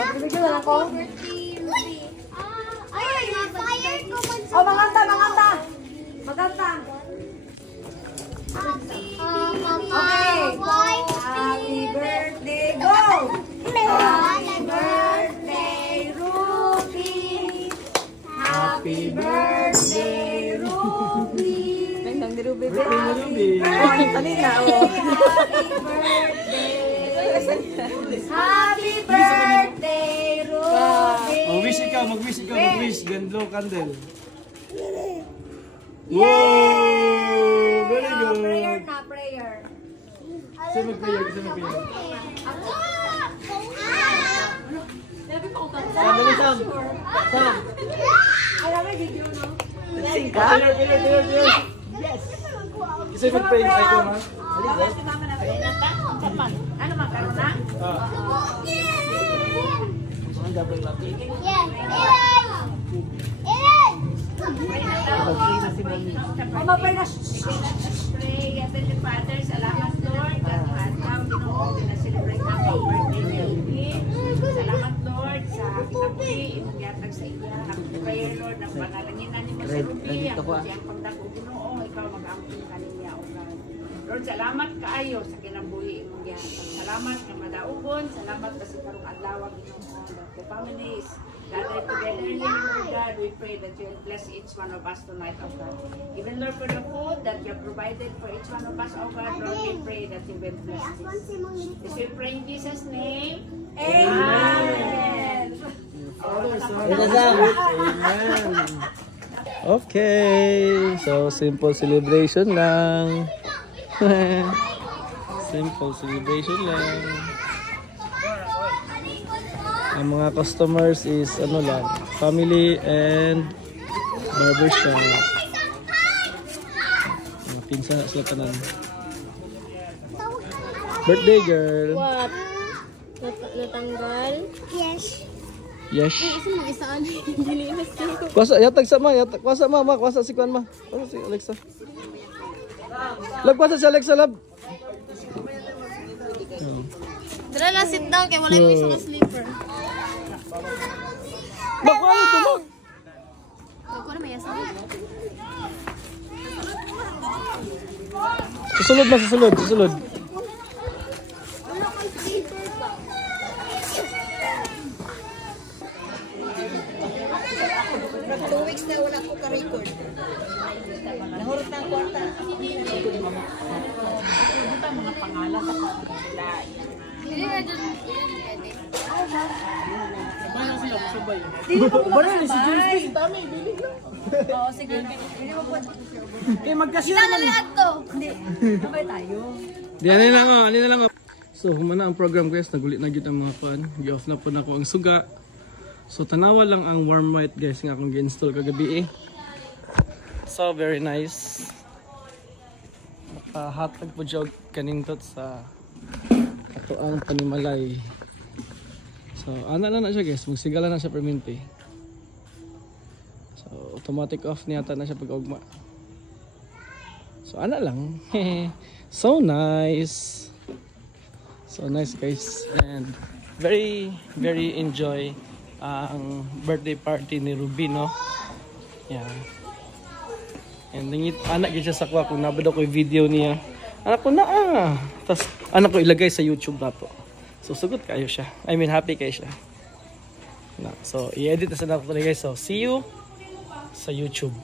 Pagbibigyan na lang ko. Ay, fire ko man sa... Oh, maganda, maganda. Maganda. Okay. Happy birthday, go! Happy birthday, Ruby. Happy birthday, Ruby. Nang di Ruby. Happy birthday, Ruby. Mag-wish ikaw, mag-wish. Gandlo, candle. Yay! Very good. Prayer na, prayer. Kasi mag-prayer. Dali, Sam. Alam mo, video, no? Singka? Clear. Yes. Kasi mag-pray tayo, ma. Ano man, karoon na? Ang double natin. Mapay na. Pray, Heavenly Father, salamat Lord, at now, Ginoo, na-celebrate namin ang birthday ni Ruby. Salamat Lord sa kinabuhi, imugyatag sa iya. Prayer Lord, ang panalanginan ni mo sa Ruby, ang kanyang pagdako, Ginoo, ikaw mag-amping kaniya, O God. Lord, salamat kaayo sa kinabuhi, imugyatag. Salamat na madaugon, salamat kasi karong adlaw, Ginoo, the families. Gather together, Lord God, we pray that you will bless each one of us tonight, O God. Even Lord, for the food that you have provided for each one of us, O God, Lord, we pray that you will bless this. This we pray in Jesus' name. Amen. Amen. Okay. So, simple celebration lang. Simple celebration lang. Ang mga customers is ano lang, family and barbershop. Mga pinsan sila tanan. Birthday girl. What? Natanggal? Yes. Yes. Isa mag-isaan. Dilinis ko. Kuasa yatag sama, kuasa mama, kuasa si Kwan ma. Kuasa si Alexa. Lag kuasa si Alexa lab. Dala na sit down kay wala yung isa ka sleeper. Bako ano to mo? Ako na may asa. Susunod na, susunod. Wala kang sleeper pa. Pag 2 weeks na wala ko ka-record. Nahurot na ang kwarta. Mga pangalan sa sila. Dili na dun. Bana sila sabay. Bana si Jules dami dili na. Oo, sige. Hindi mo po. Kay magkasya Isa na lahat to. Hindi. Sabay tayo. Di ano na lang. So humana ang program guys, nagulit na gyud ang mga pan. Gi-off na po nako ang suga. So tanawa lang ang warm white guys nga akong gi-install kagabi eh. So very nice. Nakahatag po jog kanindot sa ato ang panimalay. So ana na siya guys, magsigala na siya perminti. So automatic off niyata na siya pag-ugma. So ana lang. So nice. So nice guys, and very enjoy ang birthday party ni Ruby, no? Yeah. And nangit anak gyud siya sa kuha kung nabado ko yung video niya. Anak ko na tas anak ko ilagay sa YouTube na to. So sugot kayo siya. I mean happy kayo siya. Na. So i-edit na sa nato guys. So see you sa YouTube.